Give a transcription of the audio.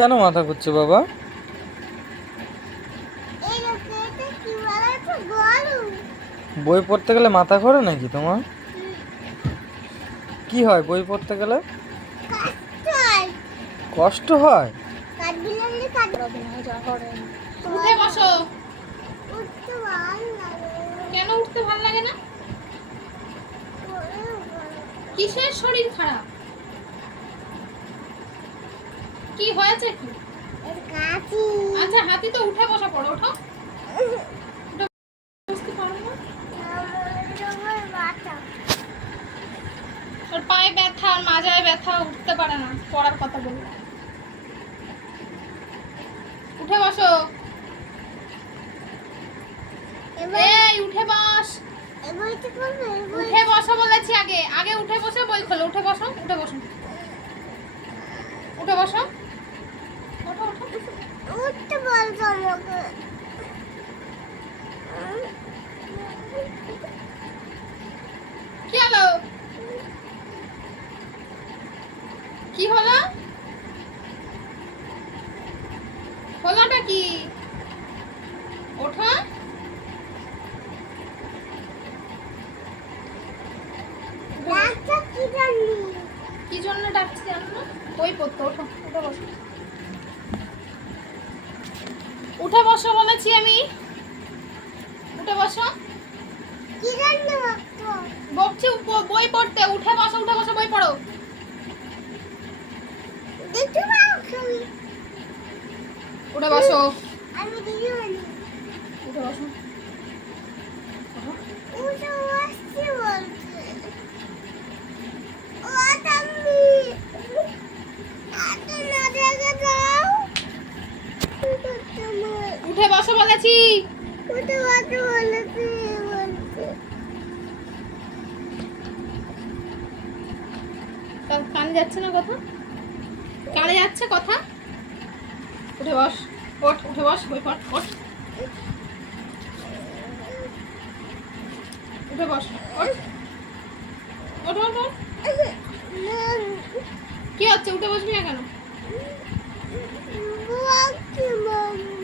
কেন মাথা ঘুরছে বাবা? বই পড়তে গেলে মাথা ঘোরে নাকি তোমার? কি হয় বই পড়তে গেলে? কষ্ট হয়? উঠে বসো। কেন উঠতে ভালো লাগে না? কিসের শরীর খারাপ? কি হয়েছে কি? আচ্ছা হাতি তো উঠে বসা পড়ো, ওঠো। বসতে পারো না? ওর পায়ে ব্যথা, ওর মাজায় ব্যথা, উঠতে পারে না। পড়ার কথা বলবো, উঠে বসো। এই উঠে বস। উঠে বসো বলেছি। আগে আগে উঠে বসে বই খোলো। উঠে বসো, উঠে বসো, উঠে বসো। ওঠো ওঠো। উঠতে বলছো আমাকে। কি হলো? কি হলো? হলোটা কি? ওঠো। ডাক্তার কি জানি? কি জন্য ডাকছি জানো না? বই পড়তে। ওঠো, উঠে বসো। উঠে বসো বলেছি আমি। উঠে বসো। কি জানি ডাক্তার? বকছি বই পড়তে। উঠে বসো, উঠে বসো, বই পড়ো। দেখতে পাও তুমি? উঠে বসো। আমি দিদিমণি। উঠে বসো। উঠে বসছি বলছে। ও তাম্মি। আতো না দেখে দাও। উঠে বসো বলেছি। উঠে বসতে বলেছে বলছে। কানে যাচ্ছে না কথা? কানে যাচ্ছে কথা? উঠে বস। ওঠ, উঠে বস, বই পড়। ওঠ, উঠে বস। ওঠ, ওঠ, ওঠ, ওঠ। কি হচ্ছে? উঠে বসবি না কেন? বলছি মাম্মি।